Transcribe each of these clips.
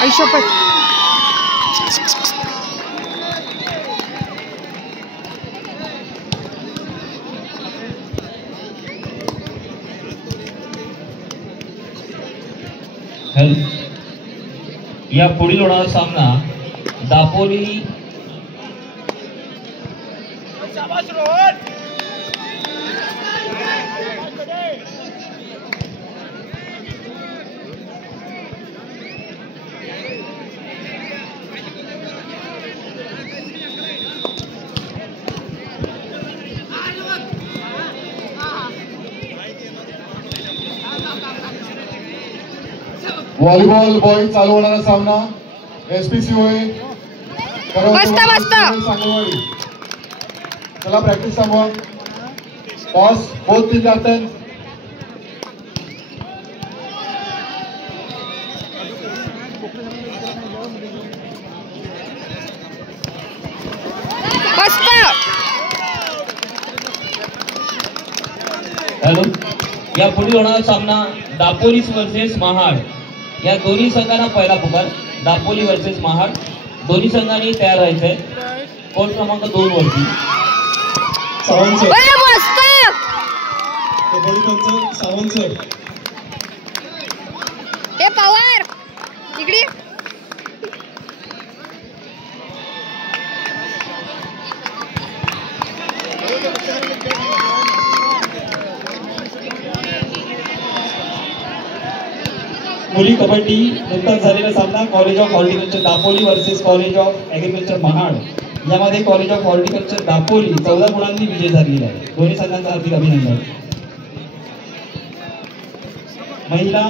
आयुष्यपत या पुढील होणारा सामना दापोली व्हॉलीबॉल बॉईज चालू होणारा सामना SPCOA मस्त मस्त सांगवाडी. चला प्रॅक्टिस थांबवा. Toss both team captain. मस्त. हॅलो, या पुढील होणारा सामना दापोली वर्सेस महाड. या दोन्ही संघांना पहिला पुकार. दापोली वर्सेस महाड. दोन्ही संघांनी तयार व्हायचंय. कोर्ट क्रमांक 2 वरती सावंत सर. मस्त. कबड्डी पंच सावंत सर. हे पवार इकडे. मुली कबड्डी नुकताच झालेला सामना college of horticulture Dapoli versus college of agriculture Mahad. यामध्ये कॉलेज ऑफ हॉर्टिकल्चर दापोली 14 गुणांनी विजय झालेला आहे. दोन्ही संघांचं हार्दिक अभिनंदन. महिला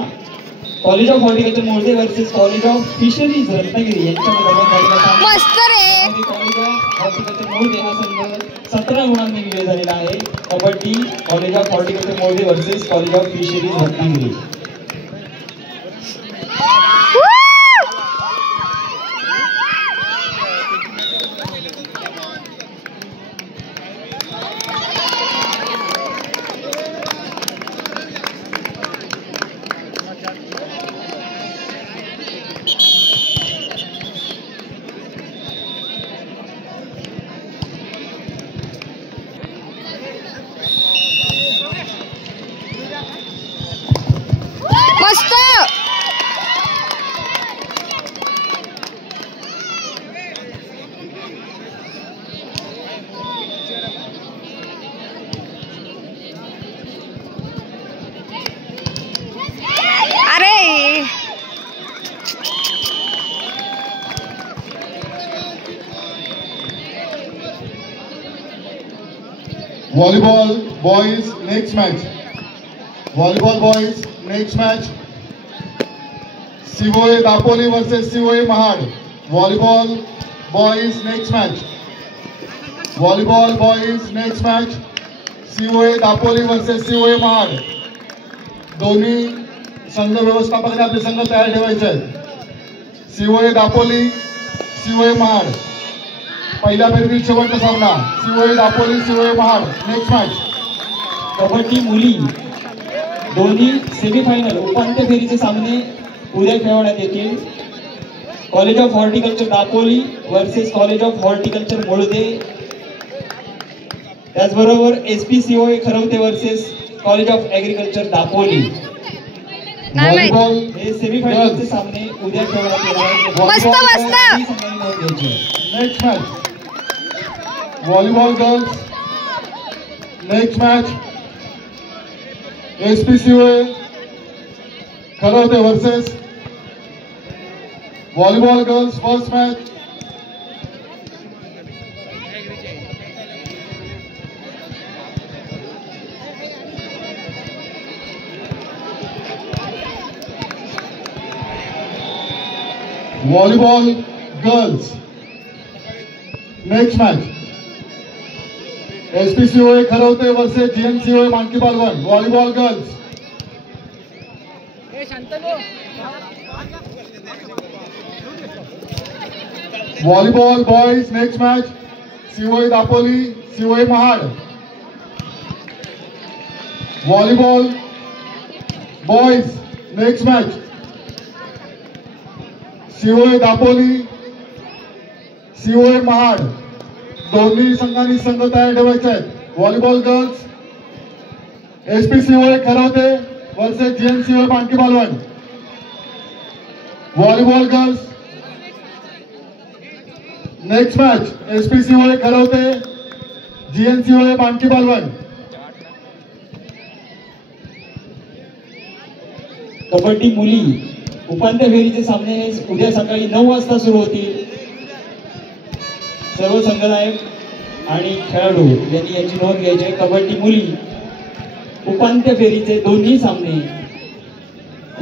college of horticulture Morje versus college of fisheries Ratnagiri यांच्यामध्ये मस्त रे. कॉलेज ऑफ हॉर्टिकल्चर मोर्जे हा संघ 17 गुणांनी विजय झालेला आहे. Kabaddi college of horticulture Morje versus college of fisheries Ratnagiri. मस्त. अरे volleyball boys next match. Volleyball boys next match COA Dapoli versus COA Mahad. Volleyball boys next match. Volleyball boys next match COA Dapoli versus COA Mahad. दोन्ही संघ व्यवस्थापकाने आपले संघ तयार ठेवायचे आहेत. COA Dapoli COA Mahad. पहिल्या फेरीतील शेवटचा सामना COA Dapoli COA Mahad. Next match kabaddi मुली दोन्ही सेमीफायनल उपांत्य फेरीचे सामने उद्या खेळवण्यात येतील. College of horticulture Dapoli versus college of horticulture Molde. त्याचबरोबर SPCOA Kharvate versus college of agriculture Dapoli. Volleyball हे सेमीफायनलचे सामने उद्या खेळवण्यात येणार मस्त मस्त. आहेत. Next match volleyball girls. Next match SPCOA Kharvate versus volleyball girls. First match volleyball girls. Next match SPCOA Kharvate versus GNCOA Manki Balvan. Volleyball girls. Volleyball boys next match COA Dapoli COA Mahad. Volleyball boys next match COA Dapoli COA Mahad दोन्ही संघांनी संघ तयार ठेवायचे आहेत. Volleyball girls SP COA Kharvate versus GN COA Banki Balvan. Volleyball girls next match SP COA Kharvate GN COA Banki Balvan. Kabaddi मुली उपांत्य फेरीचे सामने हे उद्या सकाळी 9 वाजता सुरू होतील. सर्व संघनायक आणि खेळाडू यांनी याची नोंद घ्यायची आहे. कबड्डी मुली उपांत्य फेरीचे दोन्ही सामने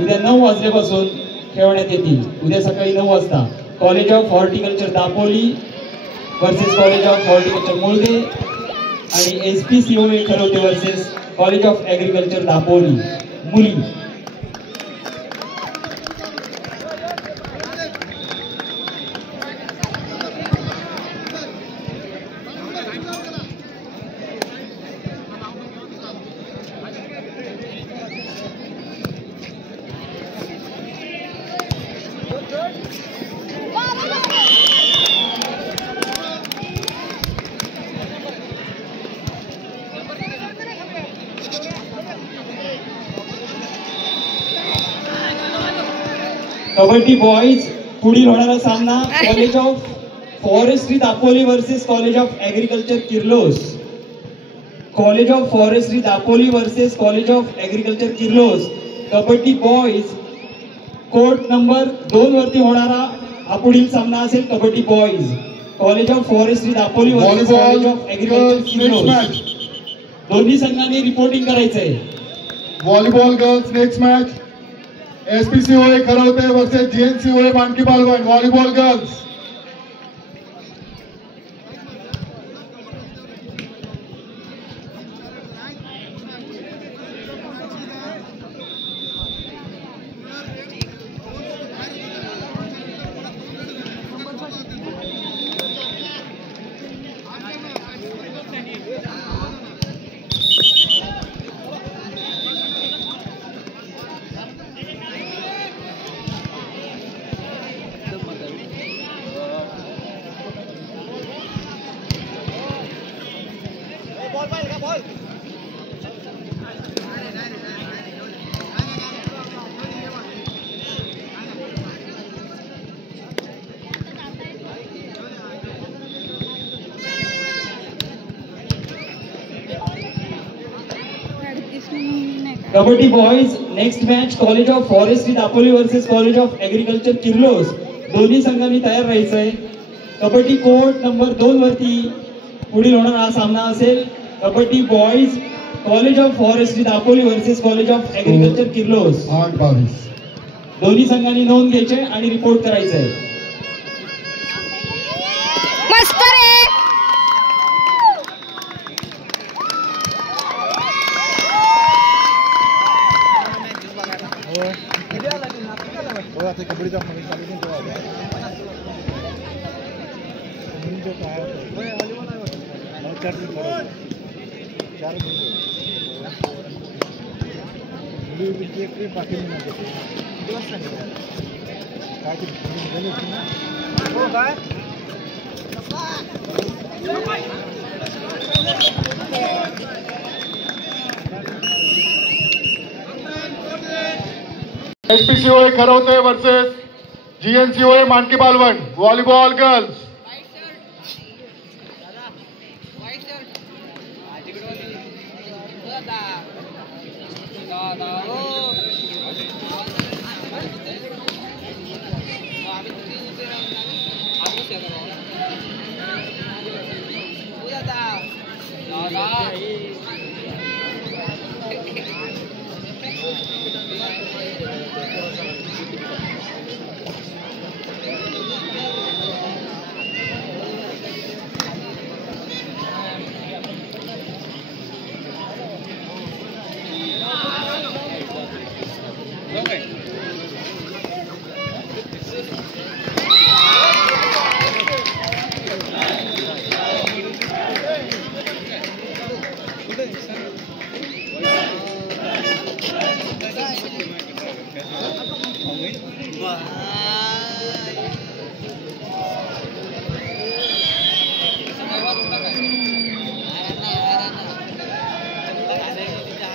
उद्या 9 वाजल्यापासून खेळवण्यात येतील. उद्या सकाळी 9 वाजता college of horticulture Dapoli versus college of horticulture Mulde आणि SPCOA Kharvate versus college of agriculture Dapoli मुली. कबड्डी बॉयज पुढील होणारा सामना college of forestry Dapoli versus college of agriculture Kirlos. College of forestry Dapoli versus college of agriculture Kirlos kabaddi boys court number 2 वरती होणारा हा पुढील सामना असेल. Kabaddi boys college of forestry Dapoli versus college of agriculture Kirlos. दोन्ही संघांनी रिपोर्टिंग करायचंय. Volleyball girls next match SPCOA Kharvate versus GNCOA Banki Balvan. Volleyball girls kabaddi boys next match college of forestry Dapoli versus college of agriculture Kirlos. दोन्ही संघांनी तयार राहायचंय. कबड्डी कोर्ट नंबर 2 वरती पुढील होणारा हा सामना असेल. Kabaddi boys college of forestry Dapoli versus college of agriculture Kirlos. 8-22 दोन्ही संघांनी नोंद घ्यायचे आणि रिपोर्ट करायचंय. मस्त रे. कबड्डीचा बाकी काय SPCOA Kharvate versus GNCOA Mandki Balvan. Volleyball girls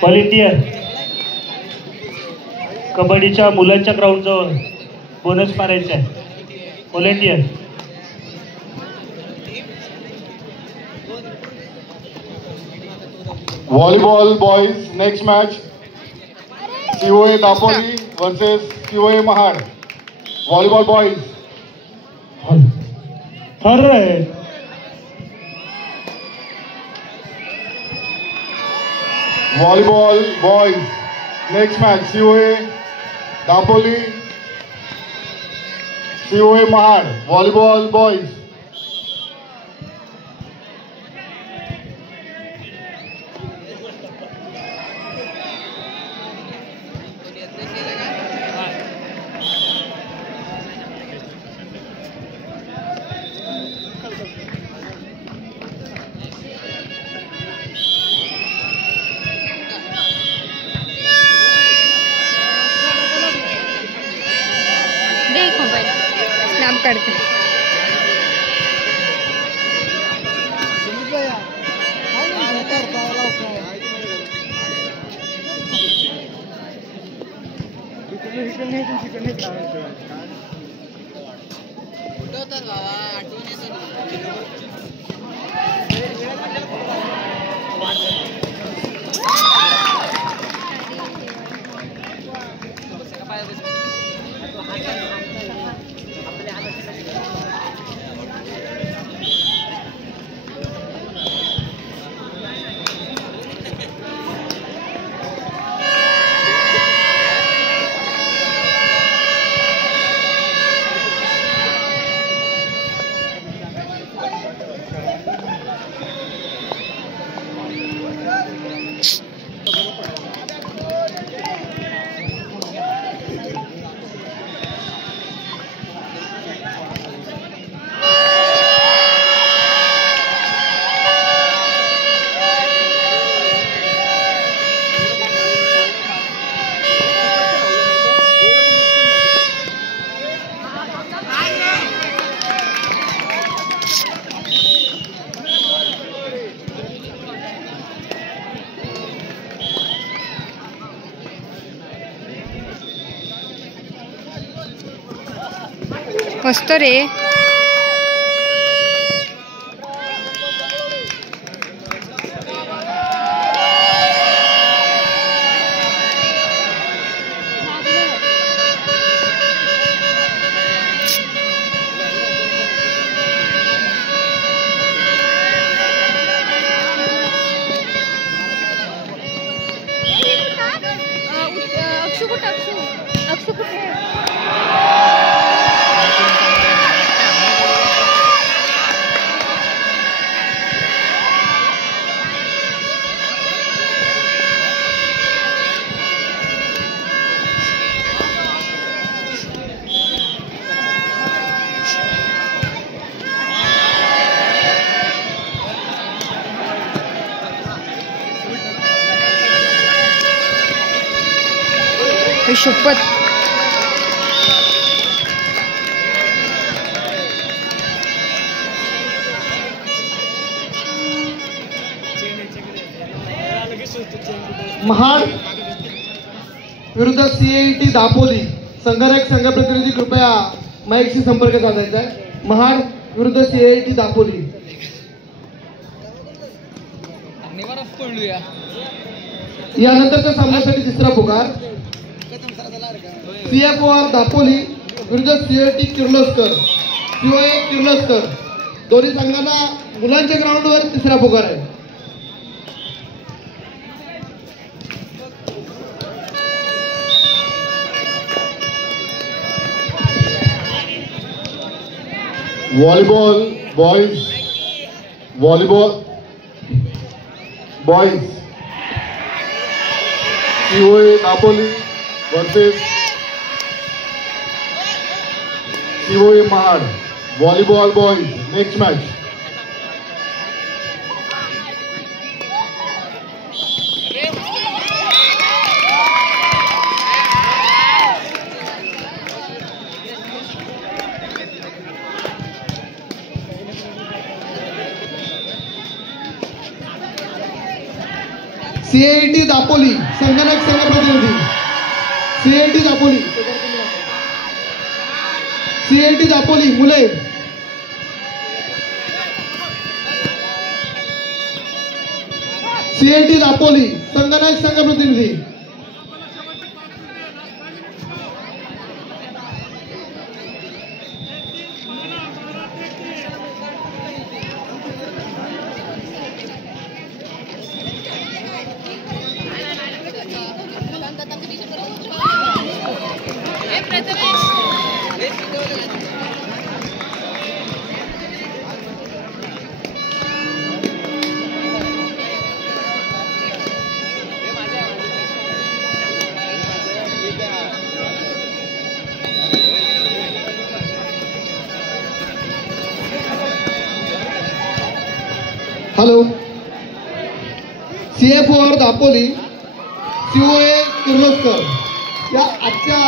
volunteer कबड्डीच्या मुलांच्या ग्राउंड जवळ बोनस मारायचा आहे. Volunteer volleyball boys next match COA Dapoli versus COA Mahad. Volleyball boys अरे volleyball boys next match COA Dapoli COA Mahad. Volleyball boys देख मोबाईल स्नॅप काढते. मस्त रे. अक्षु कुठे शपथ. महाड विरुद्ध CIT दापोली. संघनायक संघ प्रतिनिधी कृपया माईकशी संपर्क साधायचा आहे. महाड विरुद्ध CIT दापोली. यानंतरच्या सामन्यासाठी तिसरा पुकार CFOR दापोली विरुद्ध CIT किर्लोस्कर. COA किर्लोस्कर. दोन्ही संघांना मुलांच्या ग्राउंडवर तिसरा पुकार आहे. Volleyball boys COA Dapoli versus COA Mahad. Volleyball boys next match. CIT Dapoli संगणक संघ प्रतिनिधी CIT दापोली CIT दापोली मुले CIT दापोली संगणक संघ प्रतिनिधी hello CFOR Dapoli COA Kirloskar या आजच्या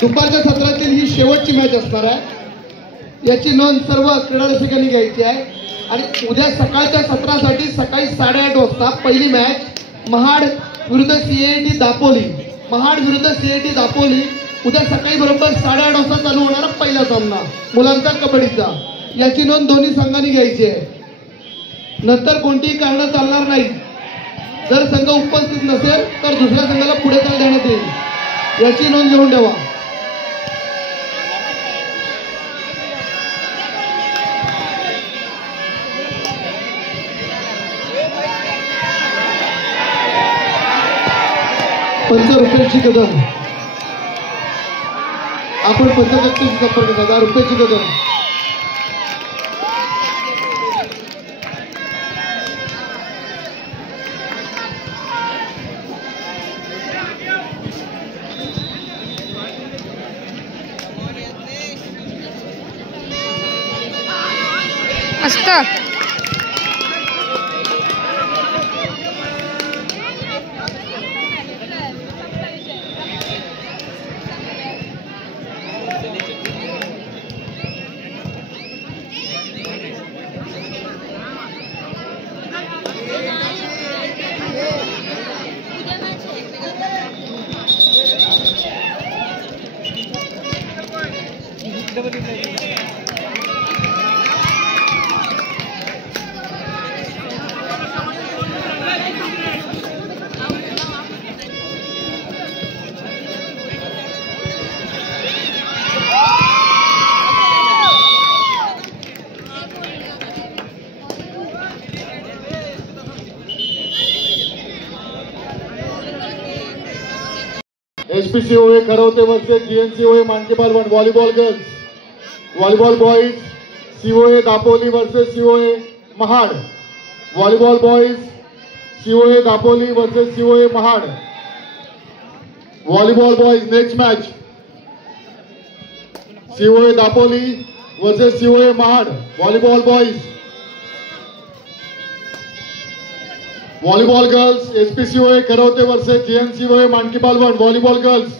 दुपारच्या सत्रातील ही शेवटची मॅच असणार आहे। याची नोंद सर्व क्रीडा रसिकांनी घ्यायची आहे आणि उद्या सकाळच्या सत्रासाठी सकाळी 8:30 वाजता पहिली मॅच महाड विरुद्ध CIT दापोली महाड विरुद्ध CIT दापोली उद्या सकाळी बरोबर 8:30 वाजता चालू होणारा पहिला सामना मुलांचा कबड्डीचा याची नोंद दोन्ही संघांनी घ्यायची आहे। नंतर कोणतीही कारणं चालणार नाही। जर संघ उपस्थित नसेल तर दुसऱ्या संघाला पुढे चाल देण्यात येईल याची नोंद घेऊन ठेवा। ₹5 कदम आपण पंचकक्षाशी संपर्क साधा ₹5 कदम मस्त SPCOA Kharvate versus GNCOA Mankepal volleyball girls volleyball boys COA Dapoli versus COA Mahad volleyball boys COA Dapoli versus COA Mahad volleyball boys next match COA Dapoli versus COA Mahad volleyball boys volleyball girls SPCOA Kharvate versus GNCOA Manki बालवण volleyball girls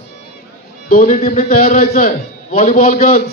दोन्ही टीमनी तयार राहायचं आहे। Volleyball girls